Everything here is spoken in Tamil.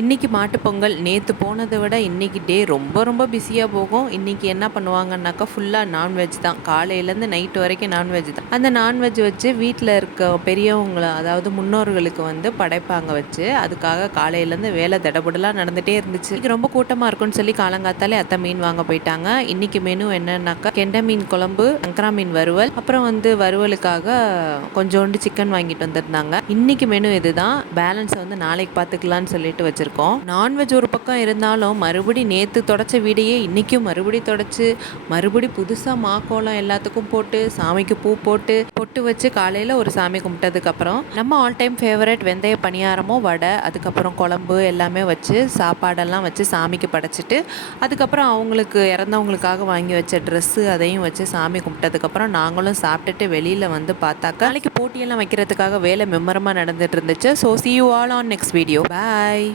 இன்றைக்கி மாட்டுப்பொங்கல். நேற்று போனதை விட இன்றைக்கி டே ரொம்ப ரொம்ப பிஸியாக போகும். இன்றைக்கி என்ன பண்ணுவாங்கன்னாக்கா ஃபுல்லாக நான்வெஜ் தான். காலையிலேருந்து நைட்டு வரைக்கும் நான்வெஜ் தான். அந்த நான்வெஜ் வச்சு வீட்டில் இருக்க பெரியவங்களை, அதாவது முன்னோர்களுக்கு படைப்பாங்க வச்சு. அதுக்காக காலையிலேருந்து வேலை தடபுடலாக நடந்துகிட்டே இருந்துச்சு. இன்றைக்கி ரொம்ப கூட்டமாக இருக்குன்னு சொல்லி காலங்காத்தாலே அத்தை மீன் வாங்க போயிட்டாங்க. இன்றைக்கி மெனு என்னன்னாக்கா கெண்டை மீன் குழம்பு, சங்கரா மீன் வறுவல், அப்புறம் வறுவலுக்காக கொஞ்சோண்டு சிக்கன் வாங்கிட்டு வந்திருந்தாங்க. இன்றைக்கி மெனு இதுதான். பேலன்ஸை நாளைக்கு பார்த்துக்கலான்னு சொல்லிட்டு வச்சிருக்கோம். நான்வெஜ் ஒரு பக்கம் இருந்தாலும் மறுபடி நேற்று தொடச்ச வீடையே இன்றைக்கும் மறுபடி தொடச்சி மறுபடி புதுசாக மாக்கோலம் எல்லாத்துக்கும் போட்டு சாமிக்கு பூ போட்டு பொட்டு வச்சு காலையில் ஒரு சாமி கும்பிட்டதுக்கப்புறம் நம்ம ஆல் டைம் ஃபேவரட் வெந்தய பணியாரமும் வடை, அதுக்கப்புறம் குழம்பு எல்லாமே வச்சு சாப்பாடெல்லாம் வச்சு சாமிக்கு படைச்சிட்டு, அதுக்கப்புறம் அவங்களுக்கு இறந்தவங்களுக்காக வாங்கி வச்ச ட்ரெஸ்ஸு அதையும் வச்சு சாமி கும்பிட்டதுக்கப்புறம் நாங்களும் சாப்பிட்டுட்டு வெளியில் பார்த்தாக்கா நாளைக்கு போட்டியெல்லாம் வைக்கிறதுக்காக வேலை மும்முரமாக நடந்துட்டு இருந்துச்சு. So see you all on next video. Bye.